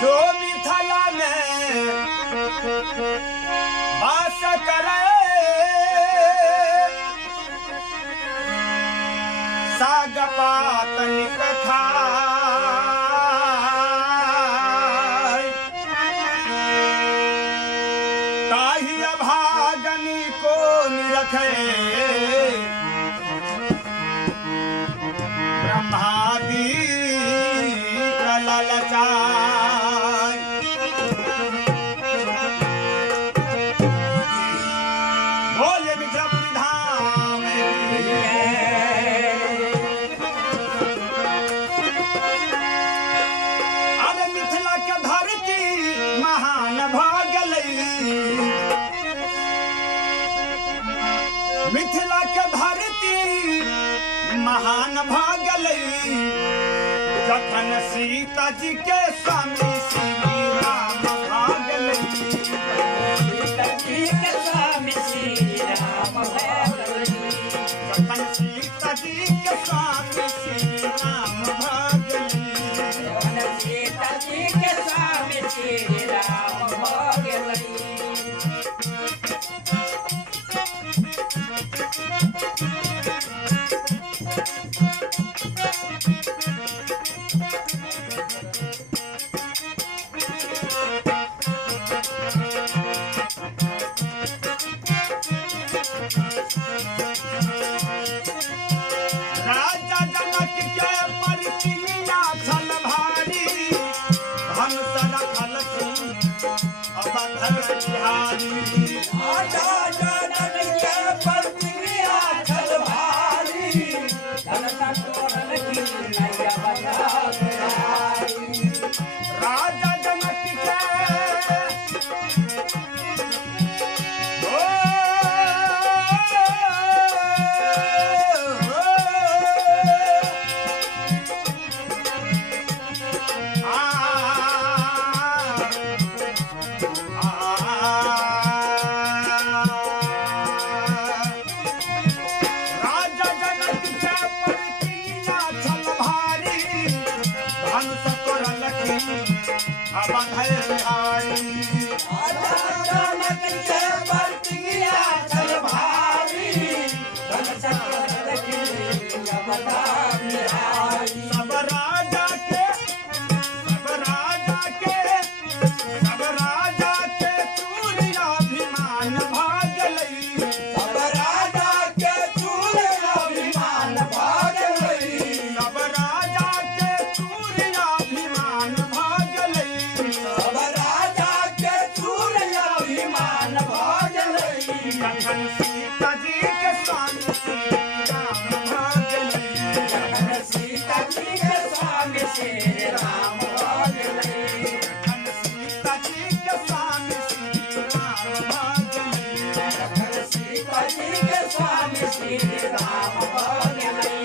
जो मिथिला में वास करे साग पात निक खाय ताहि अभागनी को निरखे ब्रह्मादि ललचाय बोले मिथिलापुरी धाम अरे मिथिला के धरती महान भ गेलै मिथिला के धरती महान भ गेलै जखन सीता जी के स्वामी श्री राम भागलै सीता जी के स्वामी श्री राम भागलै जखन सीता जी के स्वामी श्री राम भागलै जखन सीता जी के स्वामी श्री राम भागलै राजा जनक के परिचिया छल भारी धनुष रखल सिंह अवधर बिहारी राजा जनक के प्रतिक्रिया छल भारी धनुष तोड़ल की नैया बंधा बिहारी राजा जनक के राजा जनक के प्रतिज्ञा छल भारी धनुष तोड़ल की अवधर बिहारी राजा जनक के प्रतिक्रिया छल भारी धनुष तोड़ल की नैया बंधा बिहारी सब राजा के चूड़ियाभिमान भागलै सब राजा के चूड़ियाभिमान भागलै सब राजा के चूड़ियाभिमान भागलै सब राजा के चूड़ियाभिमान भागलै जखन सीता जी के स्वामी श्री राम भागलै जखन सीता जी के स्वामी श्री राम भागलै जखन सीता जी के स्वामी श्री राम भागलै जखन सीता जी के स्वामी श्री राम भागलै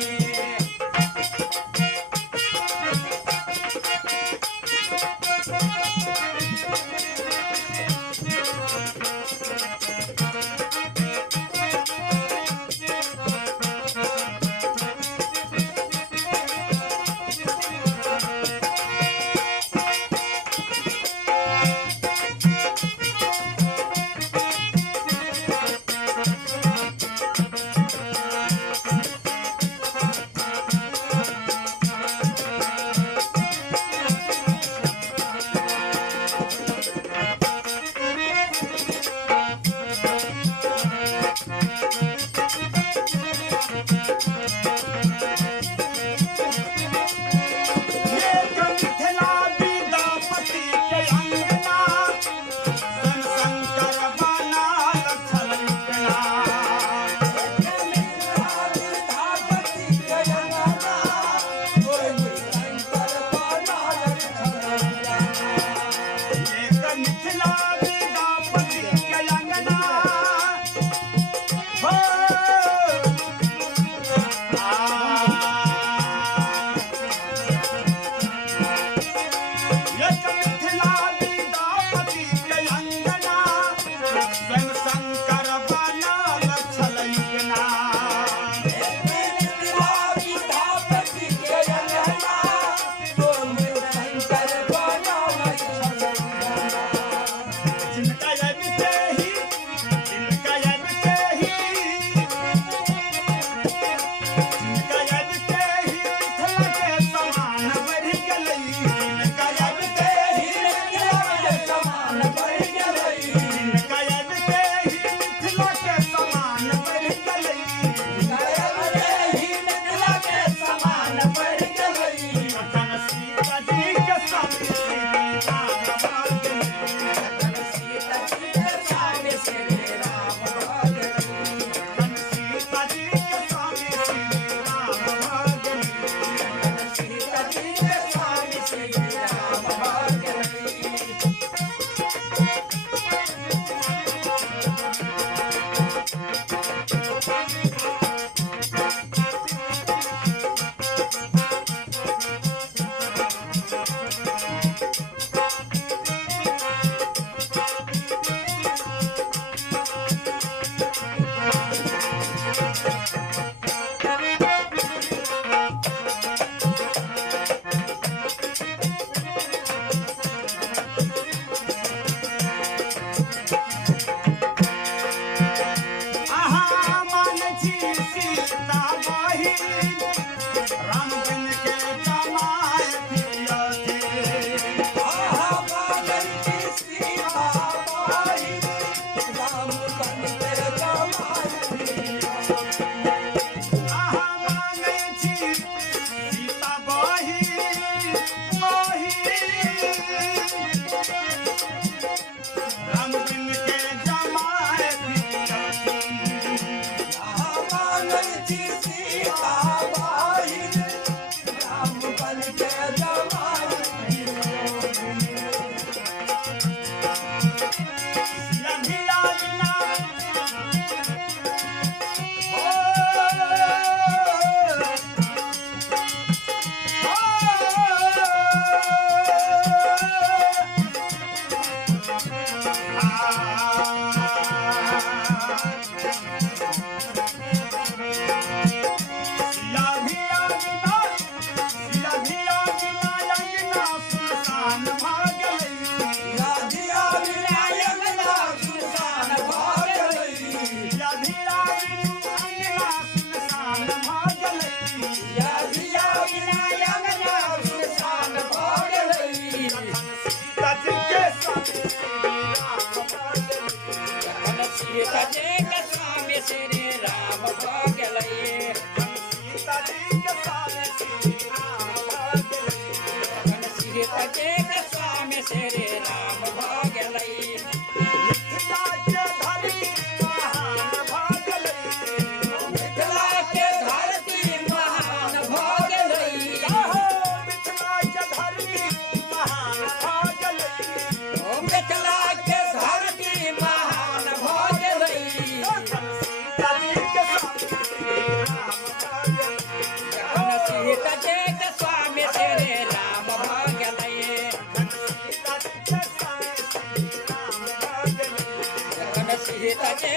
सीता बाही राम बन के जमाए पिया थे भागल की सीता बाई राम बन के जमाए आहा मांगे छी सीता बाही बाही राम बन के जमाए पिया थे भागल की सीता बाई राम बन के जमाए लभिया बिना राधिया विनायकना सुसान भागलई राधिया विनायकना सुसान भागलई जखन सीता जी के स्वामी श्री राम भागलई जखन सीता जी के स्वामी श्री राम भागलई मिथिला के धरती महान भागलई ओ मिथिला के धरती महान भागलई जखन सीता जी के स्वामी श्री राम भागलई जखन सीता जी